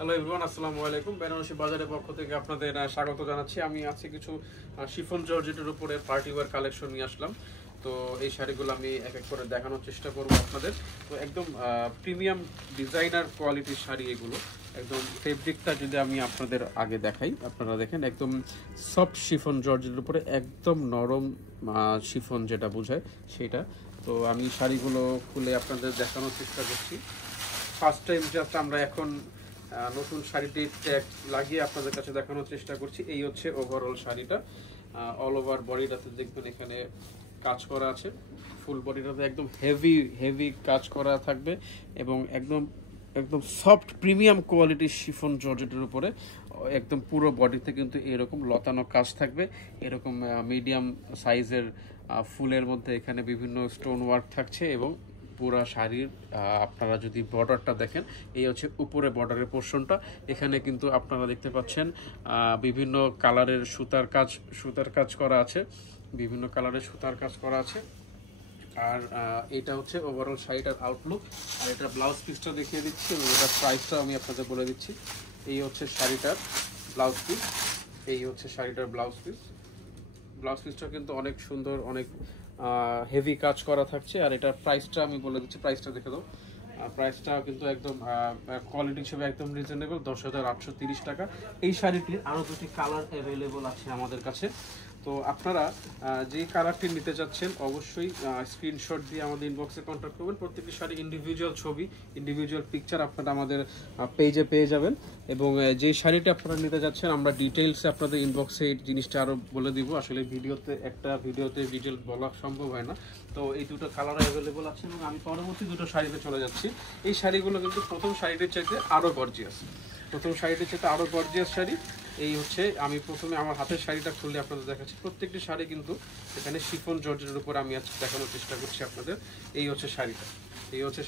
Hello everyone, আসসালামু আলাইকুম। বেনারসি বাজারের পক্ষ থেকে আপনাদের স্বাগত জানাচ্ছি। আমি আজকে কিছু শিফন জর্জেটের উপরে পার্টি ওয়্যার কালেকশন নিয়ে আসলাম। তো এই শাড়িগুলো আমি এক এক করে দেখানোর চেষ্টা করব আপনাদের। তো একদম প্রিমিয়াম ডিজাইনার কোয়ালিটির শাড়ি এগুলো। একদম ফেব্রিকটা যদি আমি আপনাদের আগে দেখাই, আপনারা দেখেন একদম সফট শিফন জর্জেটের উপরে একদম নরম শিফন যেটা বোঝায় সেটা। তো আমি শাড়িগুলো খুলে আপনাদের দেখানোর চেষ্টা করছি। ফার্স্ট টাইম জাস্ট আমরা এখন নতুন শাড়িটি ট্যাগ লাগিয়ে আপনাদের কাছে দেখানোর চেষ্টা করছি। এই হচ্ছে ওভারঅল শাড়িটা। অল ওভার বডিটাতে দেখবেন এখানে কাজ করা আছে। ফুল বডিটাতে একদম হেভি কাজ করা থাকবে এবং একদম একদম সফট প্রিমিয়াম কোয়ালিটির শিফন জর্জেটের উপরে একদম পুরো বডিতে কিন্তু এরকম লতানো কাজ থাকবে। এরকম মিডিয়াম সাইজের ফুলের মধ্যে এখানে বিভিন্ন স্টোন ওয়ার্ক থাকছে এবং পুরা শাড়ির আপনারা যদি বর্ডারটা দেখেন, এই হচ্ছে উপরে বর্ডারের পোর্শনটা। এখানে কিন্তু আপনারা দেখতে পাচ্ছেন বিভিন্ন কালারের সুতার কাজ করা আছে, বিভিন্ন কালারের সুতার কাজ করা আছে। আর এটা হচ্ছে ওভারঅল শাড়িটার আউটলুক। আর এটা ব্লাউজ পিসটা দেখিয়ে দিচ্ছি এবং এটার প্রাইসটা আমি আপনাদের বলে দিচ্ছি। এই হচ্ছে শাড়িটার ব্লাউজ পিস, এই হচ্ছে শাড়িটার ব্লাউজ পিসটা কিন্তু অনেক সুন্দর, অনেক হেভি কাজ করা থাকছে। আর এটার প্রাইসটা আমি বলে দিচ্ছি, প্রাইসটা দেখে দাও। প্রাইসটা কিন্তু একদম কোয়ালিটি হিসেবে একদম রিজনেবল, 10,830 টাকা। এই শাড়িটির আরও দুটি কালার অ্যাভেলেবল আছে আমাদের কাছে। তো আপনারা যে কালারটি নিতে চাচ্ছেন অবশ্যই স্ক্রিনশট দিয়ে আমাদের ইনবক্সে কন্ট্যাক্ট করবেন। প্রত্যেকটি শাড়ি ইন্ডিভিজুয়াল ছবি, ইন্ডিভিজুয়াল পিকচার আপনারা আমাদের পেজে পেয়ে যাবেন। এবং যে শাড়িটা আপনারা নিতে যাচ্ছেন আমরা ডিটেইলসে আপনাদের ইনবক্সে এই জিনিসটা আরও বলে দিব। আসলে ভিডিওতে ডিটেল বলা সম্ভব হয় না। তো এই দুটো কালার অ্যাভেলেবল আছে এবং আমি পরবর্তী দুটো শাড়িতে চলে যাচ্ছি। এই শাড়িগুলো কিন্তু প্রথম শাড়িটির চাইতে আরও গর্জিয়াস, শাড়ি। এই হচ্ছে আমি প্রথমে আমার হাতের শাড়িটা খুললে আপনাদের দেখাচ্ছি। প্রত্যেকটি শাড়ি কিন্তু এখানে শিফন জর্জেটের উপর আমি আজকে দেখানোর চেষ্টা করছি আপনাদের। এই হচ্ছে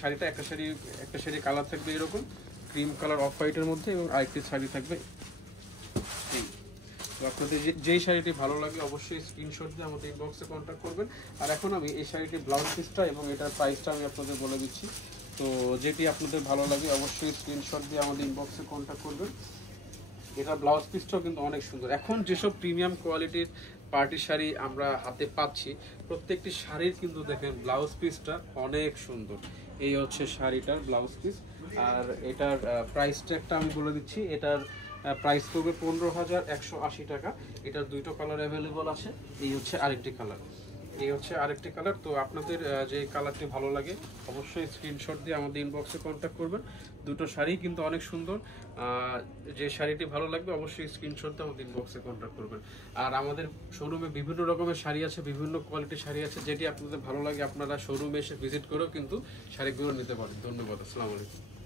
শাড়িটা, একটা শাড়ি কালার থাকবে এরকম ক্রিম কালার অফ হোয়াইটের মধ্যে এবং আরেকটি শাড়ি থাকবে এই। তো আপনাদের যেই শাড়িটি ভালো লাগে অবশ্যই স্ক্রিনশট দিয়ে আমাদের ইনবক্সে কন্ট্যাক্ট করবেন। আর এখন আমি এই শাড়িটির ব্লাউজ পিসটা এবং এটার প্রাইসটা আমি আপনাদের বলে দিচ্ছি। তো যেটি আপনাদের ভালো লাগে অবশ্যই স্ক্রিনশট দিয়ে আমাদের ইনবক্সে কন্ট্যাক্ট করবেন। এটা ব্লাউজ পিসটাও কিন্তু অনেক সুন্দর। এখন যেসব প্রিমিয়াম কোয়ালিটির পার্টি শাড়ি আমরা হাতে পাচ্ছি, প্রত্যেকটি শাড়ির কিন্তু দেখেন ব্লাউজ পিসটা অনেক সুন্দর। এই হচ্ছে শাড়িটার ব্লাউজ পিস। আর এটার প্রাইস ট্যাগটা আমি বলে দিচ্ছি। এটার প্রাইস পড়বে 15,180 টাকা। এটার দুটো কালার অ্যাভেলেবল আছে। এই হচ্ছে আরেকটি কালার। তো আপনাদের যে কালারটি ভালো লাগে অবশ্যই স্ক্রিনশট দিয়ে আমাদের ইনবক্সে কন্ট্যাক্ট করবেন। দুটো শাড়ি কিন্তু অনেক সুন্দর। যে শাড়িটি ভালো লাগবে অবশ্যই স্ক্রিনশট দিয়ে আমাদের ইনবক্সে কন্ট্যাক্ট করবেন। আর আমাদের শোরুমে বিভিন্ন রকমের শাড়ি আছে, বিভিন্ন কোয়ালিটির শাড়ি আছে। যেটি আপনাদের ভালো লাগে আপনারা শোরুমে এসে ভিজিট করেও কিন্তু শাড়িগুলো নিতে পারেন। ধন্যবাদ, আসসালামু আলাইকুম।